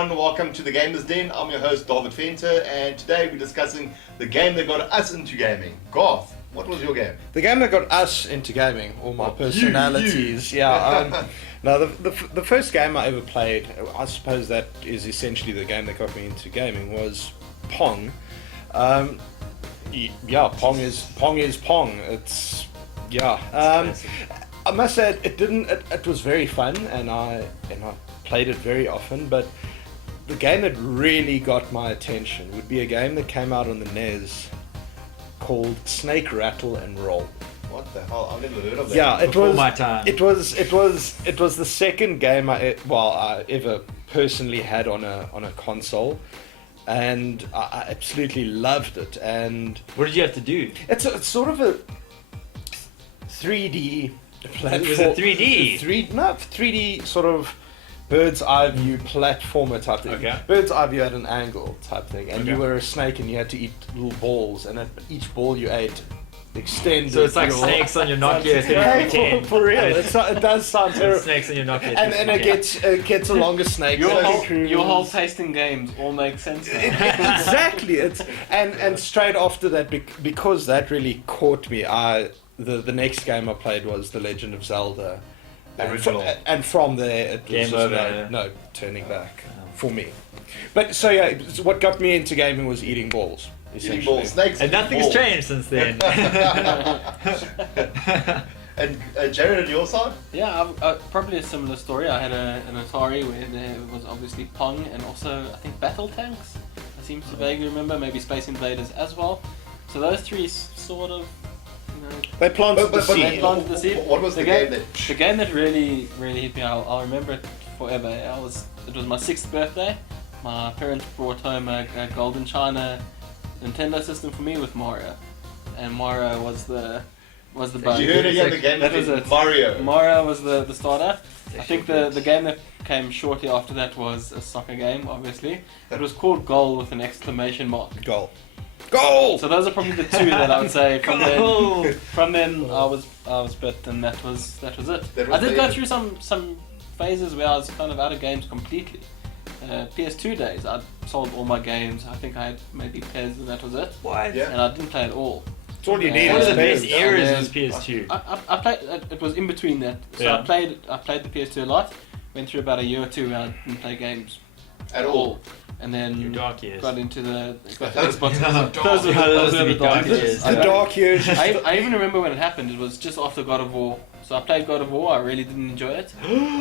everyone, welcome to the Gamers Den. I'm your host David Fenter, and today we're discussing the game that got us into gaming. Garth, what was your game? The game that got us into gaming, all my personalities. Yeah. No, the first game I ever played, I suppose that is essentially the game that got me into gaming, was Pong. Yeah, Pong is Pong. It's I must say it was very fun, and I played it very often. But the game that really got my attention would be a game that came out on the NES called Snake Rattle and Roll. What the hell? I've never heard of that. Yeah, Before my time. It was the second game I ever personally had on a console, and I absolutely loved it. And What did you have to do? it's sort of a 3D platform. Was it 3D? 3D sort of bird's eye view platformer type thing. Okay. Bird's eye view at an angle type thing, and Okay. you were a snake and you had to eat little balls, and at each ball you ate extended. So it's like your- snakes on your Nokia Hey, 3310. for real, it does sound terrible. Snakes on your Nokia And it 3310. gets a longer snake. Your so whole, it your whole proves- taste in games all makes sense now. exactly. It's and straight after that, because that really caught me. The next game I played was The Legend of Zelda. The original. And from there, it was Game just over. no turning back for me. But so yeah, what got me into gaming was eating balls. Eating Essentially. balls, snakes. And nothing's balls. changed since then. And Jared, on your side? Yeah, probably a similar story. I had an Atari where there was obviously Pong and also I think Battle Tanks. I seem to vaguely remember, maybe Space Invaders as well. So those three sort of, They planted the But- seed. planted the seed. What was the game that? The game that really hit me, I'll remember it forever. It was my 6th birthday. My parents brought home a Golden China Nintendo system for me with Mario, and Mario was the bug. You heard it again, the game That was that it. Mario. Mario was the starter. I think the game that came shortly after that was a soccer game, obviously. It was called Goal with an exclamation mark. Goal. Goal. So those are probably the two that I would say from then. Goal! From then I was bit, and that was it. That was I did the go end. through some phases where I was kind of out of games completely. PS2 days, I sold all my games. I think I had maybe PES and that was it. What? Yeah. And I didn't play at all. It's all you need. One of is the best players. eras Yeah. was PS2. I played. It was in between that. So Yeah. I played the PS2 a lot. Went through about a year or two where I didn't play games At all. and then Your dark years. got into the Xbox. Those Those were Those the were the dark dark years. years. The dark years. I even remember when it happened. It was just after God of War. So I played God of War. I really didn't enjoy it.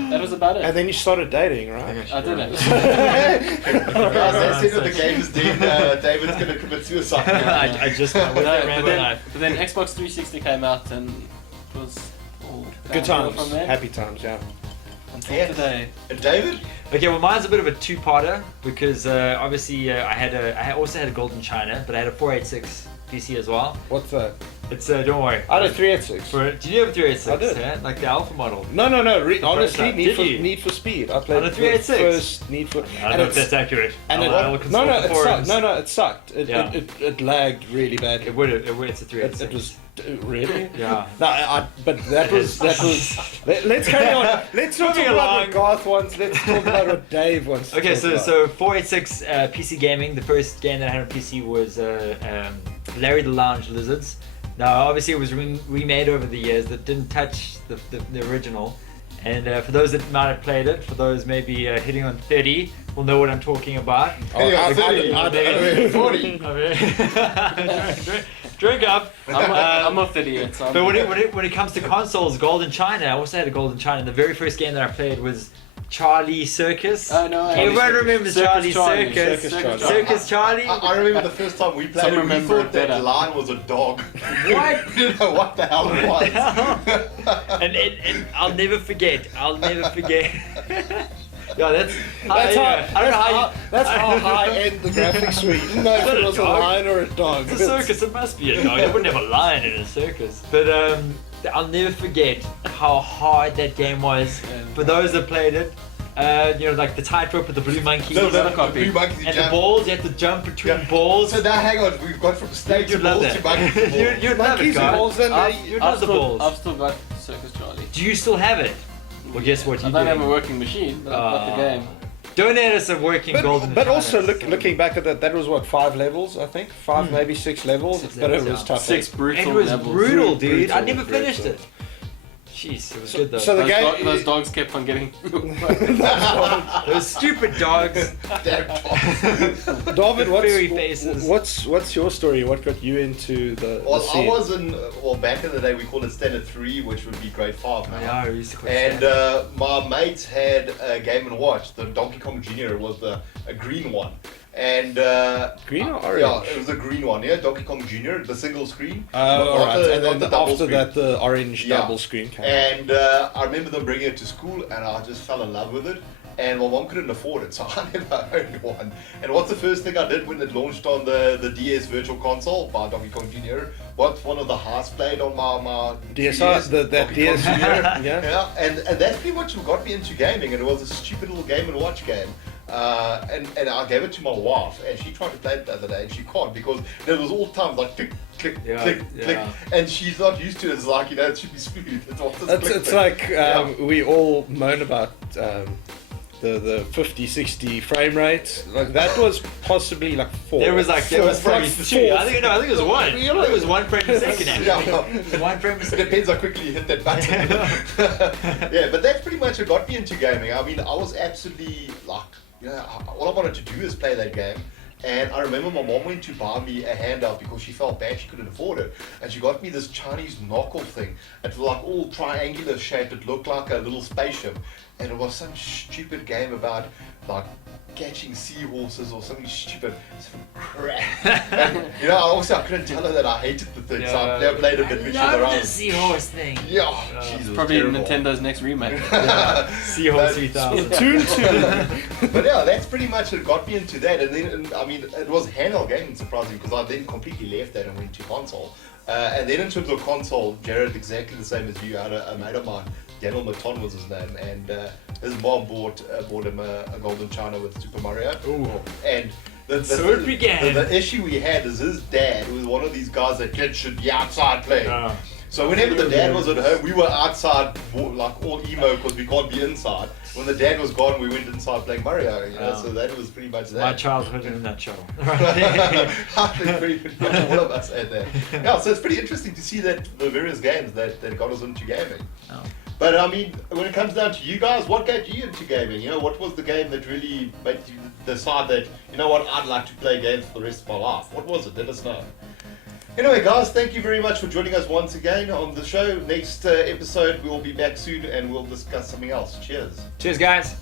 That was about it. And then you started dating, right? I didn't. Guys, that's it with the Gamers Den. David's going to commit suicide now. I just went No, around my life. but then Xbox 360 came out and it was all Good downhill times. from there Happy times, yeah. until Yeah. today. And David? Okay, well, mine's a bit of a two-parter because obviously I also had a Golden China, but I had a 486 PC as well. What's that? It's don't worry. I had a 386. Did you have a 386? I did. Yeah? Like the Alpha model. No. Honestly, prototype. Did you? Need for Speed. I played On a the 386? first Need for. I don't and know if it's- that's accurate. And I'll consult the it sucked. forums. No, it sucked. Yeah. It lagged really badly. It would. It's a It 386. was really. Yeah. No, but that was. Let's carry on. Let's not talk Moving about along. what Garth wants. Let's talk about what Dave wants. to Okay, talk so about. 486 PC gaming. The first game that I had on PC was Larry the Lounge Lizards. Now, obviously, it was remade over the years. That didn't touch the original. And for those that might have played it, for those maybe hitting on 30, will know what I'm talking about. Hey, I I- 40. Drink up. I'm a 38, so But when it comes to consoles, Golden China, I also had a Golden China. The very first game that I played was Charlie Circus. Oh, no, Everyone remembers Circus Charlie Charlie. Circus. Circus Circus Charlie. I remember the first time we played Some it, we remember thought it that better. line was a dog. What? We didn't know what the hell it was. and I'll never forget. Yeah, that's That's I don't know how you. That's how high end the graphics were. You didn't know if it was a dog. lion or a dog. It's a circus. It must be a dog. They wouldn't have a lion in a circus. But I'll never forget how hard that game was. For those that played it, like the tightrope with the blue monkeys. No, a copy. blue monkeys and the jump. balls, you have to jump between Yeah. balls. So now hang on, we've got from snakes to You'd love balls that. to monkeys to balls. You'd love it, Monkeys and guys. balls and You'd love the balls. I've still got Circus Charlie. Do you still have it? Well, guess what? I You don't do. have a working machine, but I've got the game. Donate us a working golden. But also China. looking back at that was what, 5 levels, I think, 5 maybe 6 levels. 6 but levels, it was yeah. tough. 6 brutal It was levels. brutal, dude. I Brutal, never finished brutal. it. Jeez, it was good though. So the Those, game. those dogs kept on getting. Those stupid dogs. David, Furry faces. what's your story? What got you into the Well, I scene? was in, back in the day we called it Standard 3, which would be grade 5 now. Yeah, I used to quite And sad. my mates had a Game & Watch. The Donkey Kong Jr. was a green one. And Green or orange? yeah, it was a green one. Yeah, Donkey Kong Jr. The single screen. Oh, Not alright. the- And not then the double after screen. that, the orange Yeah. double screen came. And I remember them bringing it to school, and I just fell in love with it. And my mom couldn't afford it, so I never owned one. And what's the first thing I did when it launched on the DS Virtual Console by Donkey Kong Jr.? What's one of the highest played on my DSi, 3DS? that Donkey DS, Kong Jr. yeah. Yeah, and that's pretty much what got me into gaming, and it was a stupid little Game & Watch game. And I gave it to my wife, and she tried to play it the other day, and she can't because there was all times like click, click, Yeah, click, yeah. click, and she's not used to it. It's like, it should be smooth. It's like we all moan about the 50, 60 frame rate. Like that was possibly like 4. There was like probably 2. four. I think it was 1. I think it was 1 frame per second actually. Yeah. 1 frame per It second. depends how quickly you hit that button. Yeah, but that's pretty much what got me into gaming. I mean, I was absolutely like, all I wanted to do is play that game. And I remember my mom went to buy me a handout because she felt bad she couldn't afford it. And she got me this Chinese knockoff thing. It was like all triangular shaped. It looked like a little spaceship. And it was some stupid game about like catching seahorses or something stupid. Some crap. And, I couldn't tell her that I hated the thing. So I never played a bit when she was I love around. the seahorse thing. Yeah, Oh. jeez, it was Probably terrible. Nintendo's next remake. Seahorse But- 3000. Tune to But yeah, that's pretty much what got me into that. And then, I mean, it was handheld gaming, surprisingly, because I then completely left that and went to console. And then in terms of console, Jared, exactly the same as you. I had a mate of mine, Daniel Maton was his name, and his mom bought him a Golden China with Super Mario. Ooh. And So it began. The issue we had is his dad was one of these guys that kids should be outside playing. Ah. So whenever the dad was at home, we were outside, like all emo, because we can't be inside. When the dad was gone, we went inside playing Mario. Oh. So that was pretty much that. My childhood in a nutshell. I think pretty much all of us had that. Yeah, so it's pretty interesting to see that the various games that got us into gaming. Oh. But I mean, when it comes down to you guys, what got you into gaming? What was the game that really made you decide that, I'd like to play games for the rest of my life? What was it? Let us know. Anyway, guys, thank you very much for joining us once again on the show. Next episode, we'll be back soon and we'll discuss something else. Cheers. Cheers, guys.